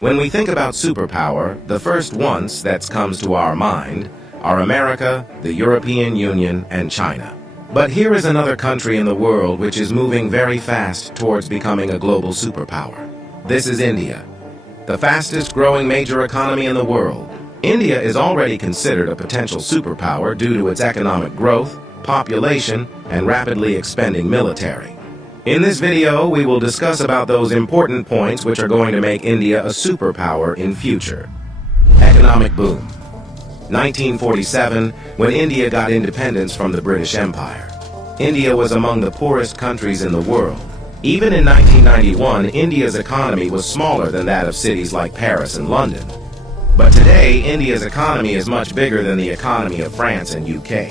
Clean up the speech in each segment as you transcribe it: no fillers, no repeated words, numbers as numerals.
When we think about superpower, the first ones that comes to our mind are America, the European Union, and China. But here is another country in the world which is moving very fast towards becoming a global superpower. This is India, the fastest growing major economy in the world. India is already considered a potential superpower due to its economic growth, population, and rapidly expanding military. In this video, we will discuss about those important points which are going to make India a superpower in future. Economic boom. 1947, when India got independence from the British Empire. India was among the poorest countries in the world. Even in 1991, India's economy was smaller than that of cities like Paris and London. But today, India's economy is much bigger than the economy of France and UK.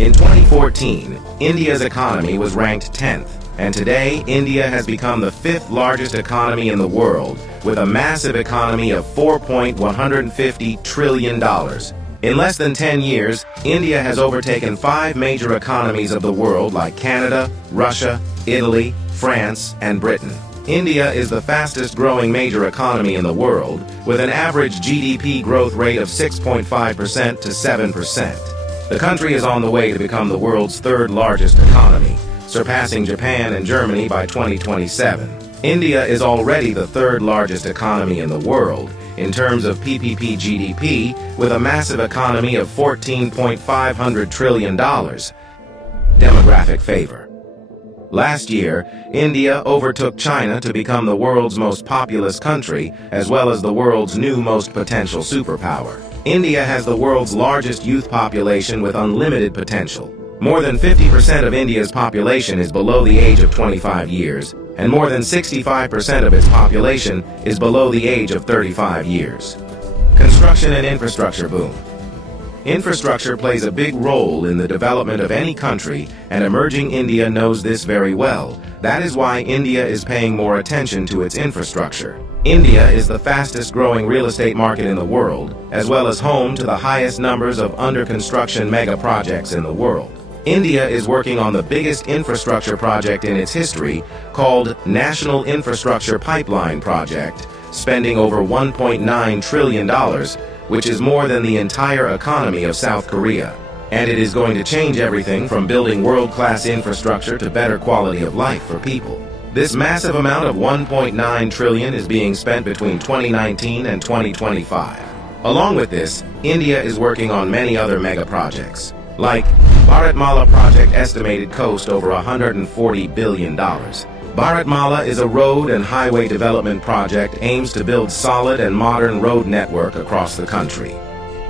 In 2014, India's economy was ranked 10th. And today, India has become the 5th largest economy in the world, with a massive economy of $4.150 trillion. In less than 10 years, India has overtaken 5 major economies of the world like Canada, Russia, Italy, France, and Britain. India is the fastest growing major economy in the world, with an average GDP growth rate of 6.5% to 7%. The country is on the way to become the world's 3rd largest economy, surpassing Japan and Germany by 2027. India is already the 3rd largest economy in the world in terms of PPP GDP, with a massive economy of $14.5 trillion. Demographic favor. Last year, India overtook China to become the world's most populous country, as well as the world's new most potential superpower. India has the world's largest youth population with unlimited potential. More than 50% of India's population is below the age of 25 years, and more than 65% of its population is below the age of 35 years. Construction and infrastructure boom. Infrastructure plays a big role in the development of any country, and emerging India knows this very well. That is why India is paying more attention to its infrastructure. India is the fastest growing real estate market in the world, as well as home to the highest numbers of under-construction mega projects in the world. India is working on the biggest infrastructure project in its history, called National Infrastructure Pipeline Project, spending over $1.9 trillion, which is more than the entire economy of South Korea. And it is going to change everything from building world-class infrastructure to better quality of life for people. This massive amount of $1.9 trillion is being spent between 2019 and 2025. Along with this, India is working on many other mega projects, like Bharatmala project estimated cost over $140 billion. Bharatmala is a road and highway development project aims to build solid and modern road network across the country.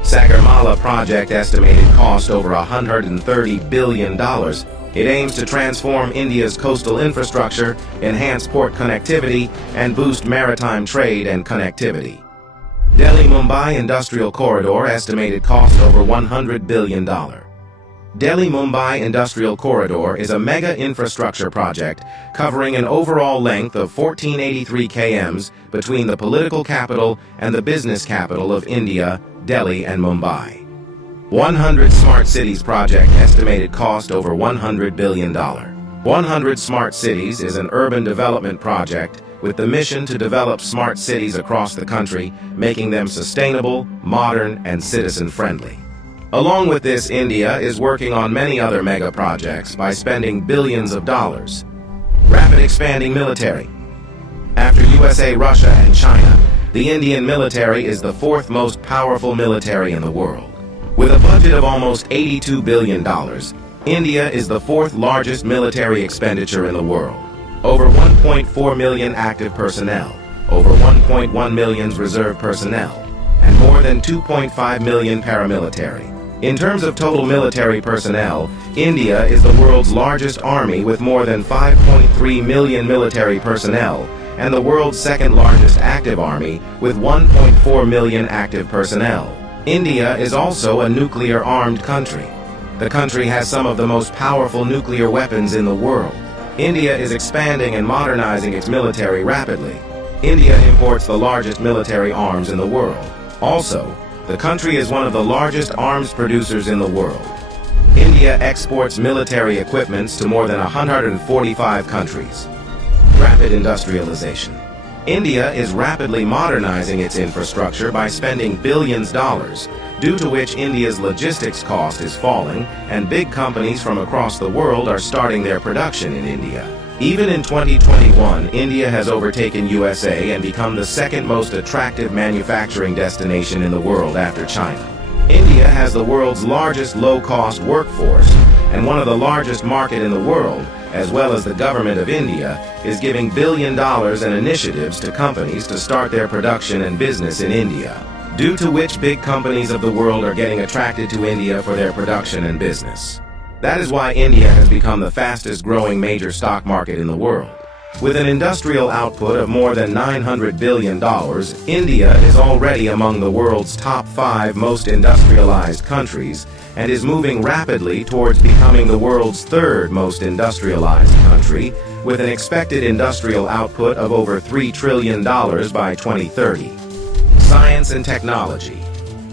Sagarmala project estimated cost over $130 billion. It aims to transform India's coastal infrastructure, enhance port connectivity, and boost maritime trade and connectivity. Delhi-Mumbai Industrial Corridor estimated cost over $100 billion. Delhi-Mumbai Industrial Corridor is a mega infrastructure project covering an overall length of 1483 km between the political capital and the business capital of India, Delhi and Mumbai. 100 Smart Cities project estimated cost over $100 billion. 100 Smart Cities is an urban development project with the mission to develop smart cities across the country, making them sustainable, modern, and citizen-friendly. Along with this, India is working on many other mega projects by spending billions of dollars. Rapid expanding military. After USA, Russia, and China, the Indian military is the 4th most powerful military in the world. With a budget of almost $82 billion, India is the 4th largest military expenditure in the world. Over 1.4 million active personnel, over 1.1 million reserve personnel, and more than 2.5 million paramilitary. In terms of total military personnel, India is the world's largest army with more than 5.3 million military personnel, and the world's 2nd largest active army with 1.4 million active personnel. India is also a nuclear-armed country. The country has some of the most powerful nuclear weapons in the world. India is expanding and modernizing its military rapidly. India imports the largest military arms in the world. Also, the country is one of the largest arms producers in the world. India exports military equipments to more than 145 countries. Rapid industrialization. India is rapidly modernizing its infrastructure by spending billions of dollars, due to which India's logistics cost is falling, and big companies from across the world are starting their production in India. Even in 2021, India has overtaken USA and become the second most attractive manufacturing destination in the world after China. India has the world's largest low-cost workforce, and one of the largest markets in the world, as well as the government of India, is giving billions of dollars in initiatives to companies to start their production and business in India, due to which big companies of the world are getting attracted to India for their production and business. That is why India has become the fastest growing major stock market in the world. With an industrial output of more than $900 billion, India is already among the world's top 5 most industrialized countries and is moving rapidly towards becoming the world's 3rd most industrialized country, with an expected industrial output of over $3 trillion by 2030. Science and technology.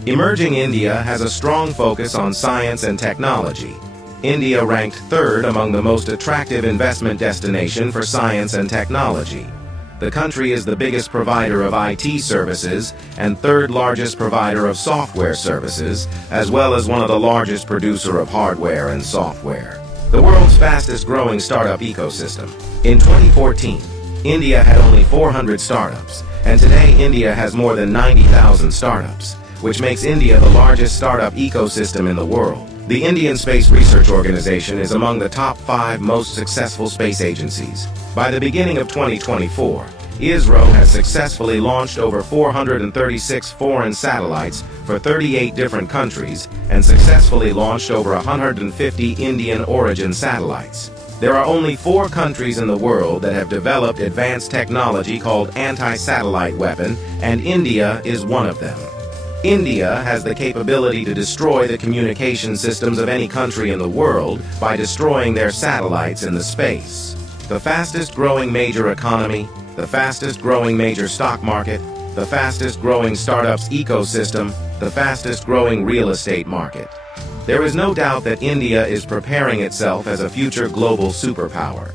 Emerging India has a strong focus on science and technology. India ranked 3rd among the most attractive investment destination for science and technology. The country is the biggest provider of IT services and 3rd largest provider of software services, as well as one of the largest producer of hardware and software. The world's fastest growing startup ecosystem. In 2014, India had only 400 startups, and today India has more than 90,000 startups, which makes India the largest startup ecosystem in the world. The Indian Space Research Organization is among the top 5 most successful space agencies. By the beginning of 2024, ISRO has successfully launched over 436 foreign satellites for 38 different countries and successfully launched over 150 Indian origin satellites. There are only 4 countries in the world that have developed advanced technology called anti-satellite weapon, and India is one of them. India has the capability to destroy the communication systems of any country in the world by destroying their satellites in the space. The fastest growing major economy, the fastest growing major stock market, the fastest growing startups ecosystem, the fastest growing real estate market. There is no doubt that India is preparing itself as a future global superpower.